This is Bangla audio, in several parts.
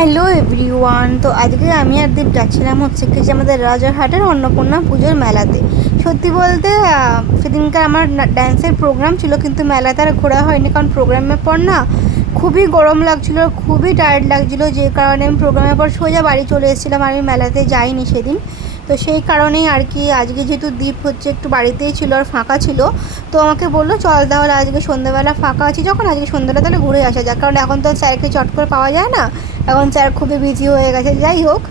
Hello everyone. তো আজকে আমি আর দীপ যাচ্ছিলাম হচ্ছে কি যে আমাদের রাজারহাটের অন্নপূর্ণা পুজোর মেলাতে। সত্যি বলতে সেদিনকার আমার ড্যান্সের প্রোগ্রাম ছিল, কিন্তু মেলাতে আর ঘোরা হয়নি, কারণ প্রোগ্রামের পর না খুবই গরম লাগছিলো, খুবই টায়ার্ড লাগছিলো, যে কারণে আমি প্রোগ্রামের পর সোজা বাড়ি চলে এসেছিলাম। আর আমি মেলাতে যাইনি সেদিন। তো সেই কারণেই আর কি আজকে যেহেতু দ্বীপ হচ্ছে একটু বাড়িতেই ছিল আর ফাঁকা ছিল, তো আমাকে বললো চল তাহলে আজকে সন্ধ্যেবেলা ফাঁকা আছি যখন, আজকে সন্ধ্যাটা তাহলে ঘুরে আসা যাক, কারণ এখন তো স্যারকে চট করে পাওয়া যায় না, এখন স্যার খুবই বিজি হয়ে গেছে। যাই হোক,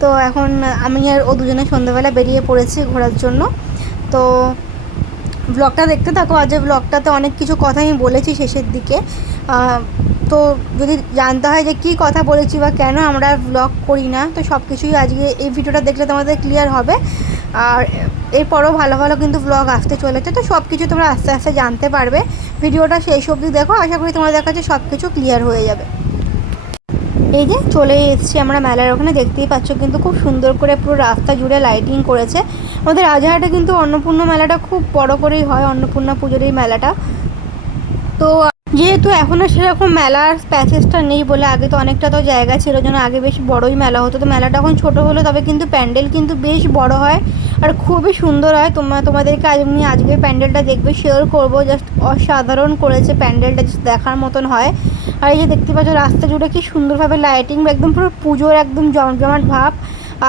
তো এখন আমি আর ও দুজনে সন্ধ্যাবেলা বেরিয়ে পড়েছি ঘোরার জন্য। তো ব্লগটা দেখতে থাকো। আজ ব্লগটাতে অনেক কিছু কথা আমি বলেছি শেষের দিকে। তো যদি জানতে হয় যে কী কথা বলেছি বা কেন আমরা ব্লগ করি না, তো সব কিছুই আজকে এই ভিডিওটা দেখলে তোমাদের ক্লিয়ার হবে। আর এরপরও ভালো ভালো কিন্তু ব্লগ আসতে চলেছে, তো সব কিছু তোমরা আস্তে আস্তে জানতে পারবে। ভিডিওটা সেই অবধি দেখো, আশা করি তোমাদের কাছে সব কিছু ক্লিয়ার হয়ে যাবে। এই যে চলে এসেছি আমরা মেলার ওখানে, দেখতেই পাচ্ছ কিন্তু খুব সুন্দর করে পুরো রাস্তা জুড়ে লাইটিং করেছে। আমাদের রাজারহাটে কিন্তু অন্নপূর্ণা মেলাটা খুব বড় করেই হয়, অন্নপূর্ণা পুজোর এই মেলাটা। তো যেহেতু এখন আর সেরকম মেলার প্যাচেসটা নেই বলে, আগে তো অনেকটা তো জায়গা ছিল যেন, আগে বেশ বড়ই মেলা হতো। তো মেলাটা এখন ছোটো হলো, তবে কিন্তু প্যান্ডেল কিন্তু বেশ বড় হয় আর খুবই সুন্দর হয়। তোমাদেরকে আমি আজকে প্যান্ডেলটা দেখবে শেয়ার করবো। জাস্ট অসাধারণ করেছে প্যান্ডেলটা, জাস্ট দেখার মতন হয়। আর এই যে দেখতে পাচ্ছ রাস্তা জুড়ে কি সুন্দরভাবে লাইটিং, একদম পুরো পুজোর একদম জমজমাট ভাব।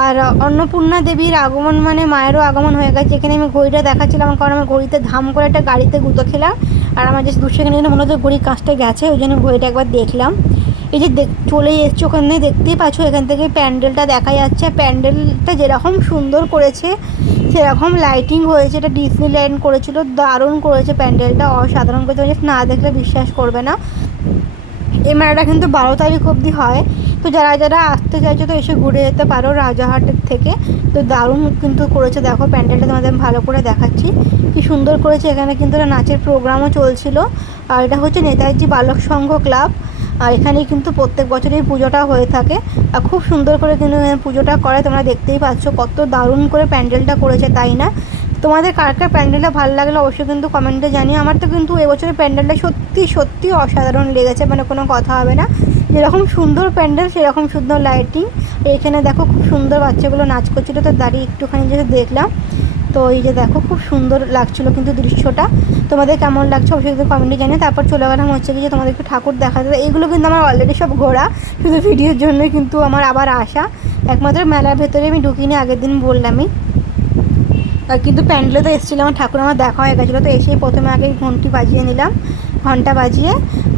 আর অন্নপূর্ণা দেবীর আগমন মানে মায়েরও আগমন হয়ে গেছে। এখানে আমি ঘড়িটা দেখাচ্ছিলাম, কারণ আমার ঘড়িতে ধাম করে একটা গাড়িতে গুঁতো খেলাম, আর আমার যে 2 সেকেন্ড মনে হচ্ছে ঘড়ির কাজটা গেছে, ওই জন্য ঘড়িটা একবার দেখলাম। এই যে চলে এসছি ওখানে, দেখতেই পাচ্ছ এখান থেকে প্যান্ডেলটা দেখা যাচ্ছে। প্যান্ডেলটা যেরকম সুন্দর করেছে সেরকম লাইটিং হয়েছে, এটা ডিজনিল্যান্ড করেছিল, দারুণ করেছে প্যান্ডেলটা, অসাধারণ করেছে, না দেখলে বিশ্বাস করবে না। এই মেলাটা কিন্তু 12 তারিখ অবধি হয়। তো যারা যারা আসতে চাইছো তো এসে ঘুরে যেতে পারো রাজারহাটের থেকে। তো দারুণ কিন্তু করেছে, দেখো প্যান্ডেলটা তোমাদের আমি ভালো করে দেখাচ্ছি কি সুন্দর করেছে। এখানে কিন্তু নাচের প্রোগ্রামও চলছিল। আর এটা হচ্ছে নেতাজি বালক সংঘ ক্লাব। আর এখানেই কিন্তু প্রত্যেক বছরই পুজোটা হয়ে থাকে, আর খুব সুন্দর করে কিন্তু পুজোটা করে। তোমরা দেখতেই পাচ্ছ কত দারুণ করে প্যান্ডেলটা করেছে, তাই না? তোমাদের কার কার প্যান্ডেলটা ভালো লাগলো অবশ্যই কিন্তু কমেন্টে জানিয়ে। আমার তো কিন্তু এবছরের প্যান্ডেলটা সত্যি সত্যি অসাধারণ লেগেছে, মানে কোনো কথা হবে না। যেরকম সুন্দর প্যান্ডেল সেরকম সুন্দর লাইটিং। এখানে দেখো খুব সুন্দর বাচ্চাগুলো নাচ করছিলো, তো দাঁড়িয়ে একটুখানি যেটা দেখলাম। তো এই যে দেখো খুব সুন্দর লাগছিলো কিন্তু দৃশ্যটা। তোমাদের কেমন লাগছে অবশ্যই কিন্তু কমেন্টে জানিয়ে। তারপর চলে গেলাম হচ্ছে কি যে তোমাদের একটু ঠাকুর দেখা যায়। এইগুলো কিন্তু আমার অলরেডি সব ঘোরা, শুধু ভিডিওর জন্যই কিন্তু আমার আবার আসা। একমাত্র মেলার ভেতরে আমি ঢুকিনি, আগের দিন বললামই। কিন্তু প্যান্ডেলে তো এসেছিলাম, আমার ঠাকুর আমার দেখা হয়ে গেছিলো। তো এসেই প্রথমে আগে ঘন্টি বাজিয়ে নিলাম, ঘন্টা বাজিয়ে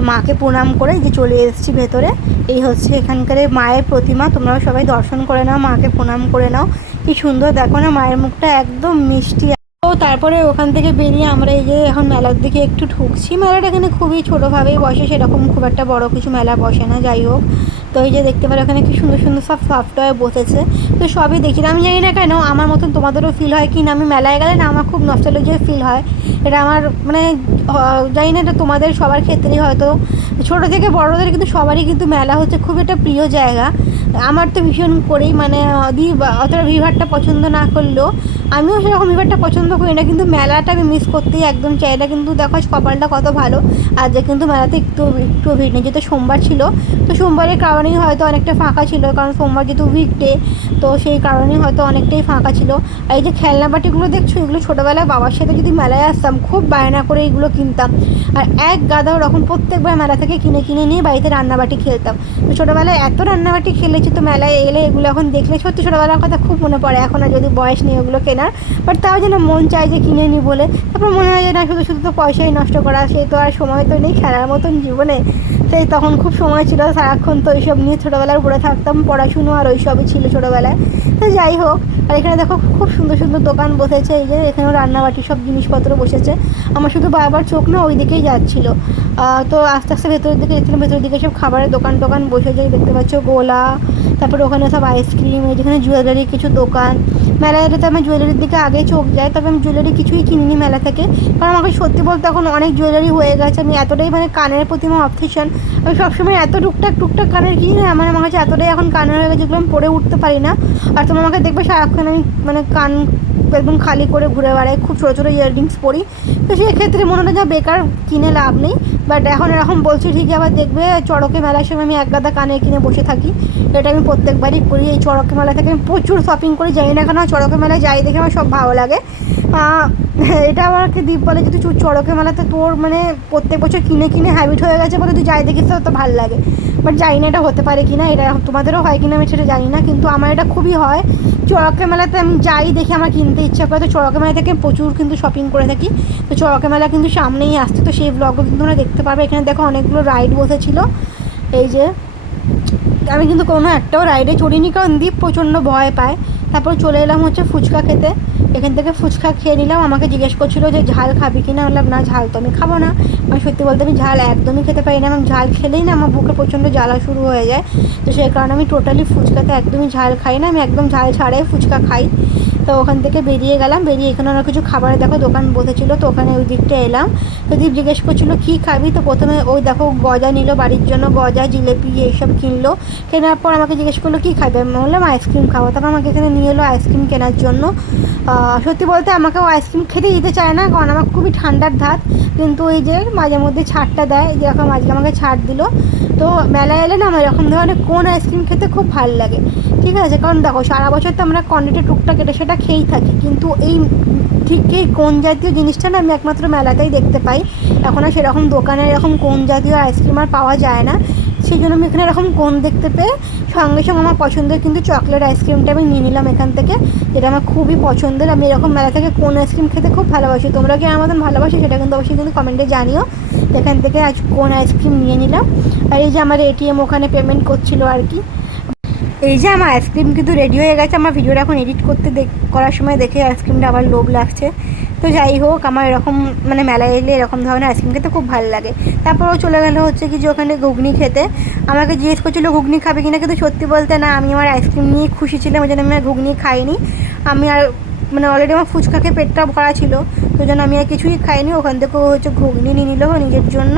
মাকে প্রণাম করে যে চলে এসেছি ভেতরে। এই হচ্ছে এখানকার মায়ের প্রতিমা, তোমরাও সবাই দর্শন করে নাও, মাকে প্রণাম করে নাও। কি সুন্দর দেখো না, মায়ের মুখটা একদম মিষ্টি। তো তারপরে ওখান থেকে বেরিয়ে আমরা এই যে এখন মেলার দিকে একটু ঢুকছি। মেলাটা এখানে খুবই ছোটোভাবেই বসে, সেরকম খুব একটা বড় কিছু মেলা বসে না। যাই হোক, তো এই যে দেখতে পারো এখানে কি সুন্দর সুন্দর সব সফটওয়্যার বসেছে। তো সবই দেখি, আমি জানি না কেন আমার মতন তোমাদেরও ফিল হয় কি না, আমি মেলায় গেলে না আমার খুব নস্টালজিয়া ফিল হয়। এটা আমার মানে জানি না, এটা তোমাদের সবার ক্ষেত্রেই হয়তো, ছোটো থেকে বড়োদের কিন্তু সবারই কিন্তু মেলা হচ্ছে খুব একটা প্রিয় জায়গা। আমার তো ভীষণ করেই মানে অতটা ভিড়ভাড়টা পছন্দ না করলেও, আমিও সেরকম ভিড়ভাড়টা পছন্দ করি না, কিন্তু মেলাটা আমি মিস করতেই একদম চাই না। কিন্তু দেখো কপালটা কত ভালো, আর যে কিন্তু মেলাতে একটু ভিড় নেই, যেহেতু সোমবার ছিল। তো সোমবারের কারণেই হয়তো অনেকটা ফাঁকা ছিল, কারণ সোমবার যেহেতু উইকডে, তো সেই কারণেই হয়তো অনেকটাই ফাঁকা ছিল। আর এই যে খেলনাবাটিগুলো দেখছো, এগুলো ছোটোবেলায় বাবার সাথে যদি মেলায় আসতাম খুব বায়না করে এগুলো কিনতাম, আর এক গাদা ওরকম প্রত্যেকবার মেলা থেকে কিনে কিনে নিয়ে বাড়িতে রান্নাবাটি খেলতাম। তো ছোটোবেলায় এত রান্নাবাটি খেলেছি, তো মেলায় এলে এগুলো এখন দেখলে সত্যি ছোটোবেলার কথা খুব মনে পড়ে। এখন আর যদি বয়স নেই ওগুলো কেনার, বাট তাও যেন মন চায় যে কিনে নিই বলে। তারপর মনে হয় যে না, শুধু শুধু তো পয়সাই নষ্ট করা, সেই তো আর সময় তো নেই খেলার মতন জীবনে। সেই তখন খুব সময় ছিল, সারাক্ষণ তো ওইসব নিয়ে ছোটোবেলার পড়ে থাকতাম, পড়াশুনো আর ওইসবই ছিল ছোটোবেলায়। তো যাই হোক, আর এখানে দেখো খুব সুন্দর সুন্দর দোকান বসেছে। এই যে এখানেও রান্নাবাটি সব জিনিসপত্র বসেছে। আমার শুধু বারবার চোখ না ওই দিকেই যাচ্ছিলো। তো আস্তে আস্তে ভেতরের দিকে দেখছিলাম, ভেতরের দিকে সব খাবারের দোকান টোকান বসেছে, দেখতে পাচ্ছ গোলা। তারপরে ওখানে সব আইসক্রিম, যেখানে জুয়েলারি কিছু দোকান। মেলায় তো আমার জুয়েলারির দিকে আগে চোখ যায়, তবে আমি জুয়েলারি কিছুই কিনিনি মেলা থেকে, কারণ আমাকে সত্যি বলতে এখন অনেক জুয়েলারি হয়ে গেছে। আমি এতটাই মানে কানের প্রতি আমার অবসেশন, আমি সবসময় এত টুকটাক টুকটাক কানের কিনি না, আমার কাছে এতটাই এখন কানের হয়ে গেছে, যেগুলো আমি পরে উঠতে পারি না। আর তোমার আমাকে দেখবে সারাক্ষণ আমি মানে কান একদম খালি করে ঘুরে বেড়াই, খুব ছোটো ছোটো ইয়াররিংস পরি। তো সেক্ষেত্রে মনে হয় যা বেকার কিনে লাভ নেই। বাট এখন এরকম বলছি ঠিকই, আবার দেখবে চড়কে মেলার সময় আমি এক গাদা কানে কিনে বসে থাকি। এটা আমি প্রত্যেকবারই করি। এই চড়কে মেলা থেকে আমি প্রচুর শপিং করি, জানি না কেন চড়কে মেলায় যাই দেখে আমার সব ভালো লাগে। এটা আমাকে দীপ বলে যে তুই চড়কে মেলাতে তোর মানে প্রত্যেক বছর কিনে কিনে হ্যাবিট হয়ে গেছে বলে তুই যাই দেখিস তো ভালো লাগে। বাট জানি না এটা হতে পারে কি না, এটা তোমাদেরও হয় কিনা আমি সেটা জানি না, কিন্তু আমার এটা খুবই হয়। চড়কে মেলাতে আমি যাই দেখি আমার কিনতে ইচ্ছা করে, তো চড়কে মেলা থেকে প্রচুর কিন্তু শপিং করে থাকি। তো চড়কে মেলা কিন্তু সামনেই আসছে, তো সেই ব্লগও কিন্তু তোমরা দেখতে পারবে। এখানে দেখো অনেকগুলো রাইড বসেছিল। এই যে আমি কিন্তু কোনো একটাও রাইডে চড়িনি, কারণ দীপ প্রচণ্ড ভয় পায়। তারপর চলে এলাম হচ্ছে ফুচকা খেতে। এখান থেকে ফুচকা খেয়ে নিলাম। আমাকে জিজ্ঞেস করছিলো যে ঝাল খাবি কি না, বললাম না ঝাল তো আমি খাবো না। আমি সত্যি বলতে আমি ঝাল একদমই খেতে পারি না, এবং ঝাল খেলেই না আমার বুকে প্রচণ্ড জ্বালা শুরু হয়ে যায়। তো সেই কারণে আমি টোটালি ফুচকাতে একদমই ঝাল খাই না, আমি একদম ঝাল ছাড়াই ফুচকা খাই। তো ওখান থেকে বেরিয়ে গেলাম, বেরিয়ে এখানে ওরা কিছু খাবার দেখো দোকান বসেছিলো, তো ওখানে ওই দিকটা এলাম। তো দীপ জিজ্ঞেস করছিলো কী খাবি, তো প্রথমে ওই দেখো গজা নিল বাড়ির জন্য, গজা জিলেপি এইসব কিনলো। কেনার পর আমাকে জিজ্ঞেস করলো কী খাবে, আমি বললাম আইসক্রিম খাবো। তারপর আমাকে এখানে নিয়ে এলো আইসক্রিম কেনার জন্য। সত্যি বলতে আমাকেও আইসক্রিম খেতে দিতে চায় না, কারণ আমার খুবই ঠান্ডার ধাত, কিন্তু ওই যে মাঝে মধ্যে ছাড়টা দেয়, যেরকম আজকে আমাকে ছাড় দিল। তো মেলায় এলে না আমার এরকম ধরনের কোন আইসক্রিম খেতে খুব ভালো লাগে, ঠিক আছে। কারণ দেখো সারা বছর তো আমরা কোয়ান্টিটি টুকটাক এটা সেটা খেয়েই থাকি, কিন্তু এই ঠিক এই কোন জাতীয় জিনিসটা না আমি একমাত্র মেলাতেই দেখতে পাই। এখন আর সেরকম দোকানে এরকম কোন জাতীয় আইসক্রিম আর পাওয়া যায় না, সেই জন্য আমি এখানে এরকম কোন দেখতে পেয়ে সঙ্গে সঙ্গে আমার পছন্দের কিন্তু চকলেট আইসক্রিমটা আমি নিয়ে নিলাম এখান থেকে, যেটা আমার খুবই পছন্দের। আমি এরকম মেলা থেকে কোন আইসক্রিম খেতে খুব ভালোবাসি, তোমরা কি আমার মতন ভালোবাসি সেটা কিন্তু অবশ্যই কিন্তু কমেন্টে জানিও। এখান থেকে আজ কোন আইসক্রিম নিয়ে নিলাম। আর এই যে আমার এটিএম ওখানে পেমেন্ট করছিল আর কি। এই যে আমার আইসক্রিম কিন্তু রেডি হয়ে গেছে, আমার ভিডিওটা এখন এডিট করার সময় দেখে আইসক্রিমটা আবার লোভ লাগছে। তো যাই হোক, আমার এরকম মানে মেলায় এলে এরকম ধরনের আইসক্রিম খেতে খুব ভালো লাগে। তারপরও চলে গেল হচ্ছে কি যে ওখানে ঘুগনি খেতে। আমাকে জিজ্ঞেস করছিলো ঘুগনি খাবে কিনা, কিন্তু সত্যি বলতে না, আমি আমার আইসক্রিম নিয়ে খুশি ছিলাম, ওই জন্য আমি আর ঘুগনি খাইনি। আমি আর মানে অলরেডি আমার ফুচকাকে পেটটা ভরা ছিল, তো জন্য আমি আর কিছুই খাইনি। ওখান থেকেও হচ্ছে ঘুগনি নিয়ে নিল নিজের জন্য।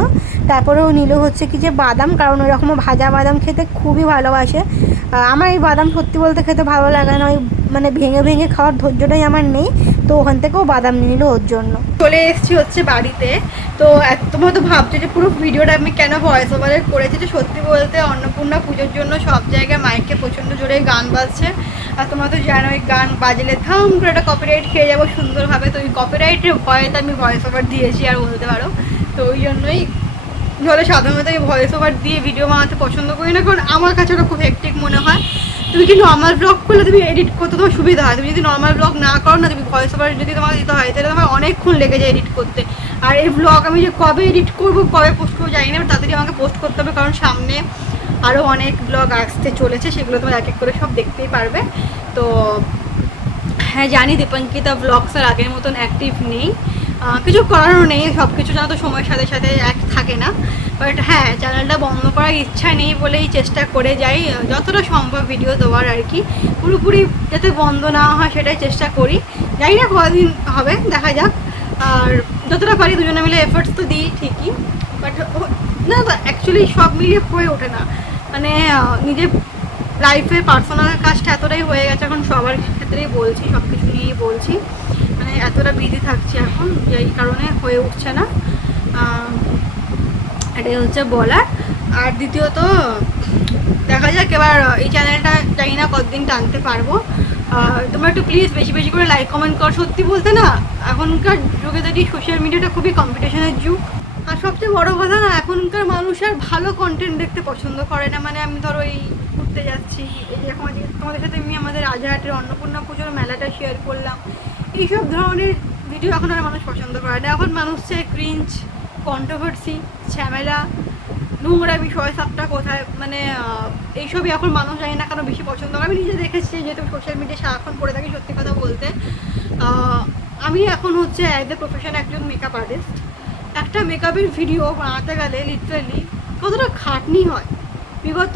তারপরেও নিল হচ্ছে কি যে বাদাম, কারণ ওইরকম ভাজা বাদাম খেতে খুবই ভালোবাসে। আমার এই বাদাম সত্যি বলতে খেতে ভালো লাগে না, ওই মানে ভেঙে ভেঙে খাওয়ার ধৈর্যটাই আমার নেই। তো ওখান থেকেও বাদাম নিয়ে নিল ওর জন্য। চলে এসেছি হচ্ছে বাড়িতে। তো তোমরা তো ভাবছো যে পুরো ভিডিওটা আমি কেন ভয়েস ওভারে করেছি, যে সত্যি বলতে অন্নপূর্ণা পুজোর জন্য সব জায়গায় মাইকে প্রচণ্ড জোরে গান বাজছে। আর তোমরা তো জানো ওই গান বাজলে থাম করে একটা কপিরাইট খেয়ে যাবো সুন্দরভাবে, তো ওই কপিরাইটের ভয়েতে আমি ভয়েস ওভার দিয়েছি আর বলতে পারো। তো ওই জন্যই ধরো সাধারণত এই ভয়েস ওভার দিয়ে ভিডিও বানাতে পছন্দ করি না, কারণ আমার কাছে ওটা খুব হেক্টিক মনে হয়। তুমি কি নর্মাল ব্লগ করলে তুমি এডিট করতে তোমার সুবিধা হয়, তুমি যদি নর্মাল ব্লগ না করো না, তুমি ভয়েস ওভার যদি তোমাকে দিতে হয় তাহলে তোমার অনেকক্ষণ লেগে যায় এডিট করতে। আর এই ব্লগ আমি যে কবে এডিট করবো কবে পোস্ট করবো জানি না, তাড়াতাড়ি আমাকে পোস্ট করতে হবে, কারণ সামনে আরও অনেক ব্লগ আসতে চলেছে, সেগুলো তোমার এক এক করে সব দেখতেই পারবে। তো হ্যাঁ জানি দীপাঙ্কিতা ব্লগস আর আগের মতন অ্যাক্টিভ নেই, কিছু করারও নেই, সব কিছু জানো তো সময়ের সাথে সাথে এক থাকে না। বাট হ্যাঁ চ্যানেলটা বন্ধ করার ইচ্ছা নেই বলেই চেষ্টা করে যাই যতটা সম্ভব ভিডিও দেওয়ার আর কি, পুরোপুরি যাতে বন্ধ না হয় সেটাই চেষ্টা করি। জানি না কদিন হবে, দেখা যাক। আর যতটা পারি দুজনে মিলে এফোর্টস তো দিই ঠিকই, বাট না অ্যাকচুয়ালি সব মিলিয়ে হয়ে ওঠে না, মানে নিজের লাইফে পার্সোনাল কাজটা এতটাই হয়ে গেছে এখন, সবার ক্ষেত্রেই বলছি, সব কিছু নিয়েই বলছি, মানে এতটা বিজি থাকছি এখন এই কারণে হয়ে উঠছে না, এটাই হচ্ছে বলার। আর দ্বিতীয়ত দেখা যাক এবার এই চ্যানেলটা জানি না কতদিন টানতে পারবো। তোমরা একটু প্লিজ বেশি বেশি করে লাইক কমেন্ট কর। সত্যি বলতে না এখনকার যুগে যদি সোশ্যাল মিডিয়াটা খুবই কম্পিটিশনের যুগ, আর সবচেয়ে বড় কথা না এখনকার মানুষ আর ভালো কন্টেন্ট দেখতে পছন্দ করে না। মানে আমি ধরো এই ঘুরতে যাচ্ছি, এই যে এখন তোমাদের সাথে আমি আমাদের রাজারহাটের অন্নপূর্ণা পুজোর মেলাটা শেয়ার করলাম, এইসব ধরনের ভিডিও এখন আর মানুষ পছন্দ করে না। এখন মানুষ চায় ক্রিঞ্চ, কন্ট্রোভার্সি, ঝামেলা, নোংরা বিষয় সবটা কোথায়, মানে এইসবই এখন মানুষ জানি না কেন বেশি পছন্দ করে। আমি নিজে দেখেছি যেহেতু সোশ্যাল মিডিয়া সারাক্ষণ পড়ে থাকি, সত্যি কথা বলতে আমি এখন হচ্ছে অ্যাজ এ প্রফেশন একজন মেকআপ আর্টিস্ট। একটা মেকআপের ভিডিও বানাতে গেলে লিটারালি কতটা খাটনি হয়। বিগত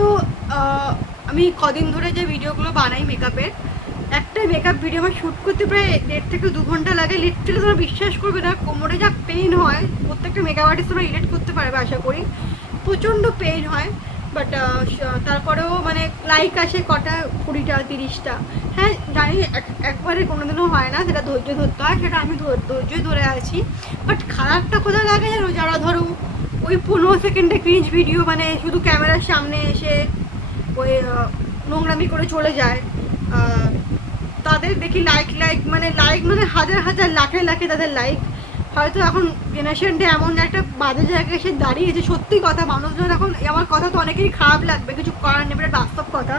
আমি কদিন ধরে যে ভিডিওগুলো বানাই মেকআপের, একটা মেকআপ ভিডিও আমার শ্যুট করতে প্রায় 1.5 থেকে 2 ঘন্টা লাগে। লিটারালি তোমরা বিশ্বাস করবে না, কোমরে যা পেইন হয়, প্রত্যেকটা মেকআপ আর্টিস্ট তোমরা রিলেট করতে পারবে আশা করি, প্রচণ্ড পেইন হয়। বাট তারপরেও মানে লাইক আসে কটা, 20টা 30টা। হ্যাঁ জানি একবারে কোনোদিনও হয় না, সেটা ধৈর্য ধরতে হয়, সেটা আমি ধৈর্যই ধরে আছি। বাট খারাপটা কোথায় লাগে জানো, যারা ধরো ওই 15 সেকেন্ডে ক্রিঞ্জ ভিডিও, মানে শুধু ক্যামেরার সামনে এসে ওই নোংরামি করে চলে যায়, তাদের দেখি লাইক মানে হাজার হাজার লাখে লাখে তাদের লাইক। হয়তো এখন জেনারেশনটা এমন একটা বাজে জায়গায় এসে দাঁড়িয়েছে, সত্যি কথা। মানুষজন এখন, আমার কথা তো অনেকেরই খারাপ লাগবে, কিছু করার নেই, এটা বাস্তব কথা।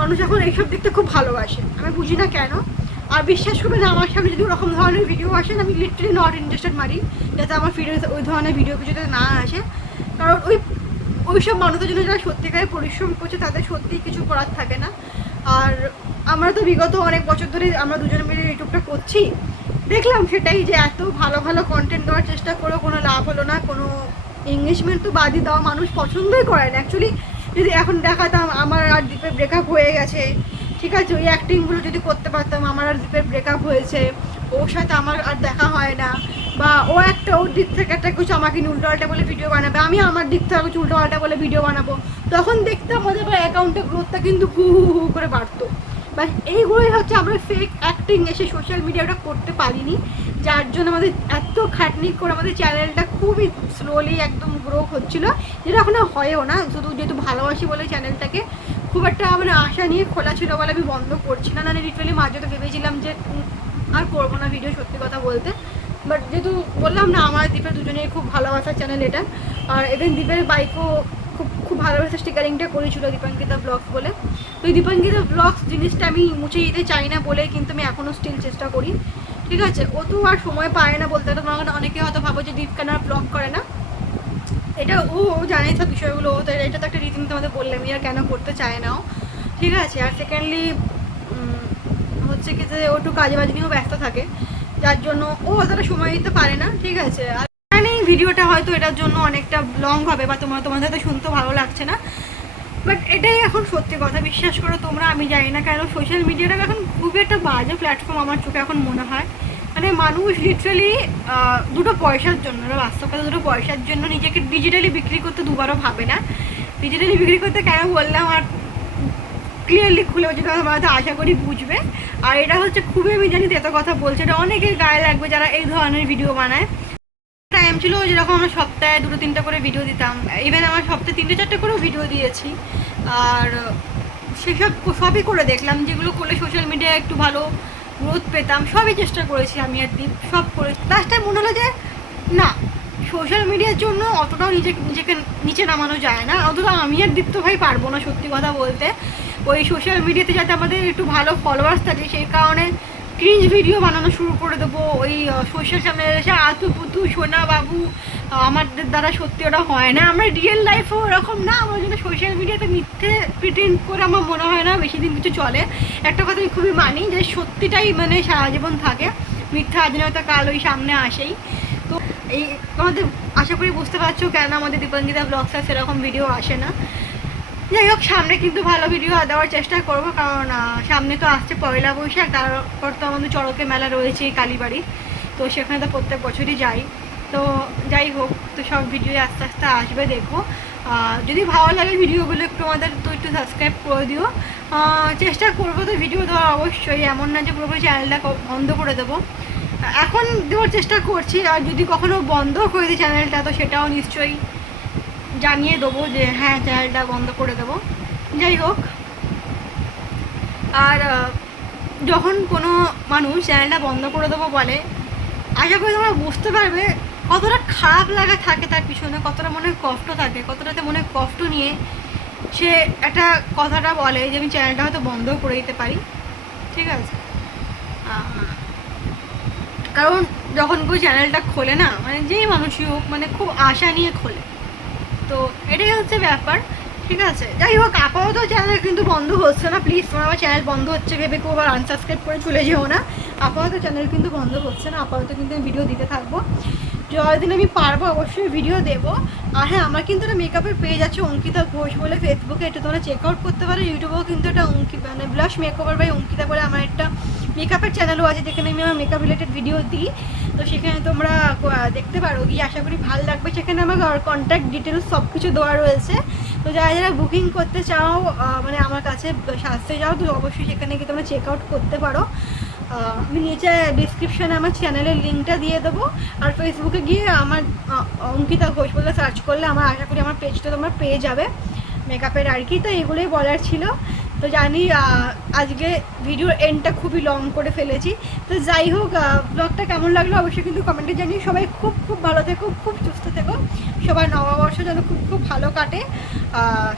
মানুষ এখন এইসব দেখতে খুব ভালোবাসে, আমি বুঝি না কেন। আর বিশ্বাস করবে না, আমার সামনে যদি ওরকম ধরনের ভিডিও আসেন, আমি লিটারালি নট ইন্টারেস্টেড মারি, যাতে আমার ভিডিও ওই ধরনের ভিডিও কিছুতে না আসে। কারণ ওইসব মানুষের জন্য যারা সত্যিকারে পরিশ্রম করছে, তাদের সত্যিই কিছু করার থাকে না। আর আমরা তো বিগত অনেক বছর ধরে আমরা দুজনে মিলে ইউটিউবটা করছি, দেখলাম সেটাই যে এত ভালো ভালো কন্টেন্ট দেওয়ার চেষ্টা করেও কোনো লাভ হলো না, কোনো এঙ্গেজমেন্ট তো বাদই দেওয়া, মানুষ পছন্দই করে না। অ্যাকচুয়ালি যদি এখন দেখাতাম আমার আর দীপের ব্রেকআপ হয়ে গেছে, ঠিক আছে, ওই অ্যাক্টিংগুলো যদি করতে পারতাম, আমার আর দীপের ব্রেকআপ হয়েছে, ওর সাথে আমার আর দেখা হয় না, বা ও একটা ওর দিক থেকে একটা কিছু আমাকে উল্টোপাল্টা বলে ভিডিও বানাবে, আমি আমার দিক থেকে কিছু উল্টোপাল্টা বলে ভিডিও বানাবো, তখন দেখতাম আমাদের অ্যাকাউন্টের গ্রোথটা কিন্তু হু হু হু করে বাড়তো। বাট এইগুলোই হচ্ছে আমরা ফেক অ্যাক্টিং এসে সোশ্যাল মিডিয়াটা করতে পারিনি, যার জন্য আমাদের এত খাটনি করে আমাদের চ্যানেলটা খুবই স্লোলি একদম গ্রো হচ্ছিলো, যেটা এখন হয়ও না। শুধু যেহেতু ভালোবাসি বলে চ্যানেলটাকে খুব একটা মানে আশা নিয়ে খোলা ছিল বলে আমি বন্ধ করছি না, লিটারালি মাঝে তো ভেবেছিলাম যে আর করবো না ভিডিও, সত্যি কথা বলতে। বাট যেহেতু বললাম না, আমার দীপের দুজনেই খুব ভালোবাসার চ্যানেল এটা। আর এদের দীপের বাইকও খুব ভালোবাসা স্টিকারিংটা করেছিল দীপাঙ্কিতা ব্লগস বলে। তো এই দীপাঙ্কিতা ব্লগস জিনিসটা আমি মুছে দিতে চাই না বলে কিন্তু আমি এখনও স্টিল চেষ্টা করি, ঠিক আছে। ও তো আর সময় পায় না বলতে, তোমার অনেকে হয়তো ভাবো যে দীপ কেন ব্লগ করে না, এটা ও জানে সব বিষয়গুলো, তো এটা তো একটা রীতিমতো তোমাদের বললামই, আর কেন করতে চায় না ও, ঠিক আছে। আর সেকেন্ডলি হচ্ছে কি যে ও একটু কাজে বাজে নিয়েও ব্যস্ত থাকে, যার জন্য ও অতটা সময় দিতে পারে না, ঠিক আছে। আর এই ভিডিওটা হয়তো এটার জন্য অনেকটা লং হবে, বা তোমাদের হয়তো শুনতে ভালো লাগছে না, বাট এটাই এখন সত্যি কথা। বিশ্বাস করো তোমরা, আমি জানি না কেন সোশ্যাল মিডিয়াটা এখন খুবই একটা বাজে প্ল্যাটফর্ম আমার চোখে এখন মনে হয়। মানে মানুষ লিটারালি দুটো পয়সার জন্য, বাস্তব কথা, দুটো পয়সার জন্য নিজেকে ডিজিটালি বিক্রি করতে দুবারও ভাবে না। ডিজিটালি বিক্রি করতে কেন বললাম আর ক্লিয়ারলি খুলে যদি আমার আশা করি বুঝবে। আর এটা হচ্ছে খুবই, আমি জানি এত কথা বলছে, এটা অনেকের গায়ে লাগবে যারা এই ধরনের ভিডিও বানায়। টাইম ছিল যেরকম আমরা সপ্তাহে 2-3টা করে ভিডিও দিতাম, ইভেন আমার সপ্তাহে 3-4টে করেও ভিডিও দিয়েছি। আর সেসব সবই করে দেখলাম, যেগুলো করলে সোশ্যাল মিডিয়ায় একটু ভালো গ্রোথ পেতাম, সবই চেষ্টা করেছি আমি আর দীপ, সব করেছি। লাস্টে মনে হলো যে না, সোশ্যাল মিডিয়ার জন্য অতটাও নিজেকে নিচে নামানো যায় না, অতটা আমি আর দীপ তো ভাই পারবো না সত্যি কথা বলতে। ওই সোশ্যাল মিডিয়াতে যাতে আমাদের একটু ভালো ফলোয়ার্স থাকে, সেই কারণে ক্রিঞ্জ ভিডিও বানানো শুরু করে দেবো। ওই সোশ্যাল চ্যানেলে এসে আতু পুতু সোনা বাবু, আমাদের দ্বারা সত্যি ওটা হয় না, আমরা রিয়েল লাইফেও ওরকম না, আমার জন্য সোশ্যাল মিডিয়াতে মিথ্যে প্রিটেন্ড করে আমার মনে হয় না বেশি দিন কিছু চলে। একটা কথা আমি খুবই মানি যে সত্যিটাই মানে সারা জীবন থাকে, মিথ্যা আজ নয়তো কাল ওই সামনে আসেই। তো এই আমাদের আশা করি বুঝতে পারছো কেন আমাদের দীপাঙ্কিতা ব্লগসে সেরকম ভিডিও আসে না। যাই হোক, সামনে কিন্তু ভালো ভিডিও দেওয়ার চেষ্টা করবো, কারণ সামনে তো আসছে পয়লা বৈশাখ, তারপর তো আমাদের চড়কে মেলা রয়েছে কালীবাড়ি, তো সেখানে তো প্রত্যেক বছরই যাই। তো যাই হোক, তো সব ভিডিও আস্তে আস্তে আসবে, দেখো। যদি ভালো লাগে ভিডিওগুলো একটু আমাদের তো একটু সাবস্ক্রাইব করে দিও। চেষ্টা করবো তো ভিডিও দেওয়ার, অবশ্যই এমন না যে পুরোপুরি চ্যানেলটা বন্ধ করে দেবো, এখন দেওয়ার চেষ্টা করছি। আর যদি কখনো বন্ধ করে দিই চ্যানেলটা, তো সেটাও নিশ্চয়ই জানিয়ে দেবো যে হ্যাঁ চ্যানেলটা বন্ধ করে দেবো। যাই হোক, আর যখন কোনো মানুষ চ্যানেলটা বন্ধ করে দেবো বলে, আশা করি তোমরা বুঝতে পারবে কতটা খারাপ লাগা থাকে তার পিছনে, কতটা মনে কষ্ট থাকে, কতটাতে মনে কষ্ট নিয়ে সে একটা কথাটা বলে যে আমি চ্যানেলটা হয়তো বন্ধও করে দিতে পারি, ঠিক আছে। কারণ যখন কেউ চ্যানেলটা খোলে না, মানে যেই মানুষই হোক, মানে খুব আশা নিয়ে খোলে, তো এটাই হচ্ছে ব্যাপার, ঠিক আছে। যাই হোক, আপাতত চ্যানেল কিন্তু বন্ধ হচ্ছে না, প্লিজ তোমার আমার চ্যানেল বন্ধ হচ্ছে ভেবে কেউ আবার আনসাবস্ক্রাইব করে চলে যেও না। আপাতত চ্যানেল কিন্তু বন্ধ হচ্ছে না, আপাতত কিন্তু আমি ভিডিও দিতে থাকবো, যতদিন আমি পারবো অবশ্যই ভিডিও দেবো। আর হ্যাঁ, আমার কিন্তু একটা মেকআপের পেজ আছে অঙ্কিতা ঘোষ বলে, ফেসবুকে একটু তোমরা চেক আউট করতে পারো। ইউটিউবেও কিন্তু একটা মানে ব্লাশ মেকওভার বাই অঙ্কিতা বলে আমার একটা মেকআপের চ্যানেলও আছে, যেখানে আমি আমার মেকআপ রিলেটেড ভিডিও দিই, তো সেখানে তোমরা দেখতে পারো, গিয়ে আশা করি ভালো লাগবে। সেখানে আমার কন্ট্যাক্ট ডিটেলস সব কিছু দেওয়া রয়েছে, তো যারা যারা বুকিং করতে চাও, মানে আমার কাছে সাজতে যাও, তো অবশ্যই সেখানে গিয়ে তোমরা চেক আউট করতে পারো। আমি নিচে ডিসক্রিপশানে আমার চ্যানেলের লিঙ্কটা দিয়ে দেবো, আর ফেসবুকে গিয়ে আমার অঙ্কিতা ঘোষ বলে সার্চ করলে আমার আশা করি আমার পেজটা তোমরা পেয়ে যাবে মেকআপের আর কি। তো এগুলোই বলার ছিল। তো জানি আজকে ভিডিওর এন্ডটা খুবই লং করে ফেলেছি। তো যাই হোক, ব্লগটা কেমন লাগলো অবশ্যই কিন্তু কমেন্টে জানিয়ে। সবাই খুব খুব ভালো থেকো, খুব সুস্থ থেকো, সবার নববর্ষ যেন খুব খুব ভালো কাটে,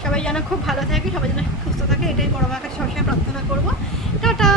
সবাই যেন খুব ভালো থাকে, সবাই যেন সুস্থ থাকে, এটাই বড় মার কাছে সবসময় প্রার্থনা করবো। টাটা।